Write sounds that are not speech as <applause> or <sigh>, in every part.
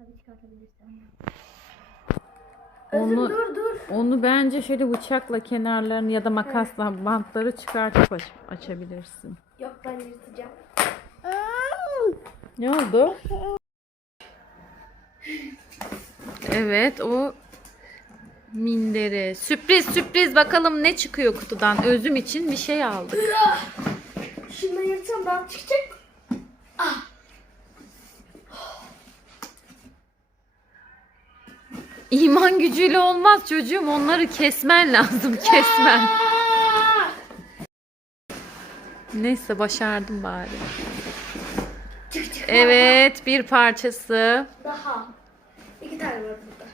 Tabii çıkartabilirsin. Onu- Özüm dur dur. Onu bence şöyle bıçakla kenarlarını ya da makasla bantları çıkartıp aç- açabilirsin. Yok ben yırtacağım. Ne oldu? Evet o minderi. Sürpriz sürpriz bakalım ne çıkıyor kutudan. Özüm için bir şey aldık. Şimdi yırtsam bant çıkacak. İman gücüyle olmaz çocuğum. Onları kesmen lazım. Kesmen. Neyse başardım bari. Çık çık. Evet bir parçası. Daha. İki tane var burada.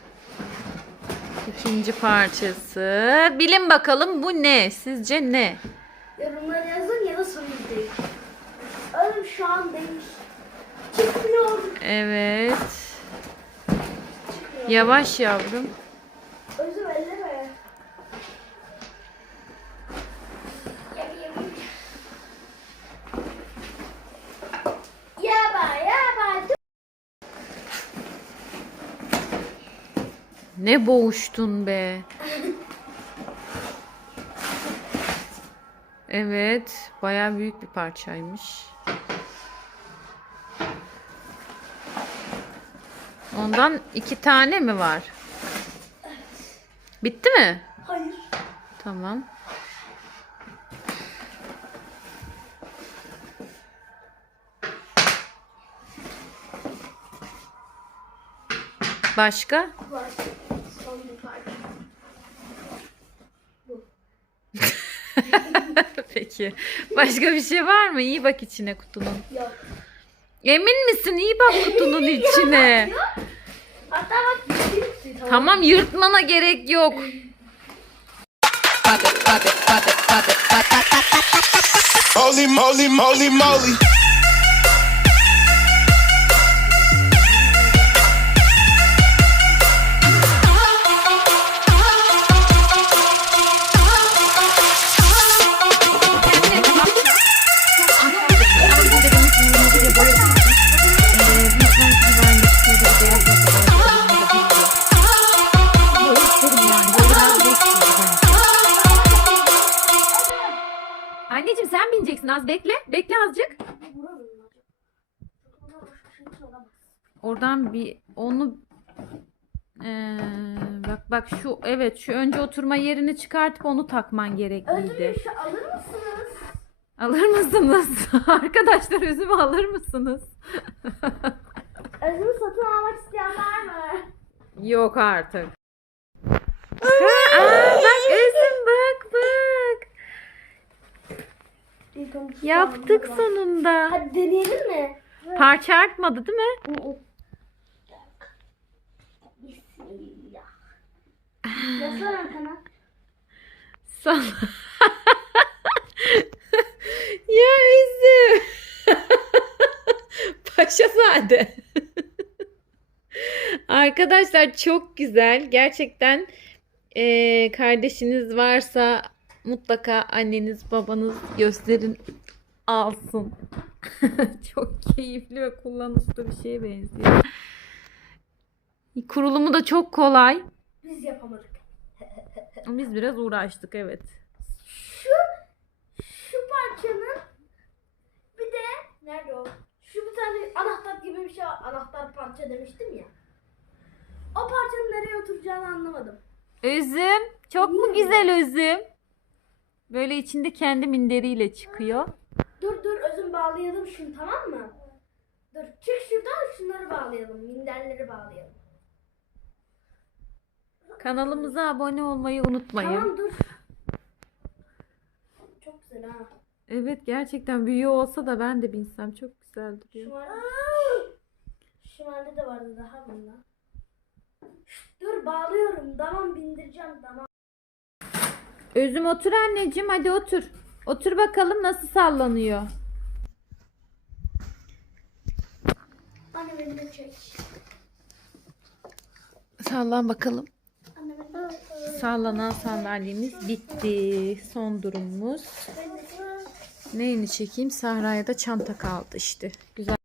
İkinci parçası. Bilin bakalım bu ne? Sizce ne? Yorumlara yazın ya da soru izleyin. Özüm şu an değil. Çıkmıyor. Evet. Yavaş yavrum. Özüm elleme. Ne boğuştun be. <laughs> Evet, bayağı büyük bir parçaymış. Ondan iki tane mi var? Bitti mi? Hayır. Tamam. Başka? Var. Son bir parça. <laughs> Peki. Başka bir şey var mı? İyi bak içine kutunun. Yok. Emin misin? İyi bak kutunun <laughs> içine. Hatta bak tamam. Tamam yırtmana gerek yok. Holy moly, moly, moly. Anneciğim sen bineceksin az bekle. Bekle azıcık. Oradan bir onu Ee, bak bak şu evet şu önce oturma yerini çıkartıp onu takman gerekliydi. Özür alır mısınız? Alır mısınız? <laughs> Arkadaşlar üzümü alır mısınız? <laughs> Özümü satın almak isteyen var mı? Yok artık. Aa, bak üzüm bak bak. Yaptık sonunda. Hadi deneyelim mi? Parça artmadı değil mi? Bismillah. Yaslan arkana. Sağ ya üzüm. Paşazade. Arkadaşlar çok güzel. Gerçekten eee, kardeşiniz varsa mutlaka anneniz babanız gösterin alsın. <laughs> çok keyifli ve kullanışlı bir şeye benziyor. Kurulumu da çok kolay. Biz yapamadık. <laughs> Biz biraz uğraştık evet. Şu şu parçanın bir de nerede o? Şu bir tane anahtar gibi bir şey var. Anahtar parça demiştim ya. O parçanın nereye oturacağını anlamadım. Üzüm. Çok mu güzel üzüm? Böyle içinde kendi minderiyle çıkıyor. Dur dur özüm bağlayalım şunu tamam mı? Dur çık şuradan şunları bağlayalım. Minderleri bağlayalım. Kanalımıza abone olmayı unutmayın. Tamam dur. Çok güzel ha. Evet gerçekten büyüğü olsa da ben de binsem çok güzel duruyor. var. Şimalde de vardı daha bunda. Dur bağlıyorum. Tamam bindireceğim tamam. Özüm otur anneciğim hadi otur. Otur bakalım nasıl sallanıyor. Anne beni de çek. Sallan bakalım. Anne beni de çek. Sallanan sandalyemiz bitti. Son durumumuz. Neyini çekeyim? Sahra'ya da çanta kaldı işte. Güzel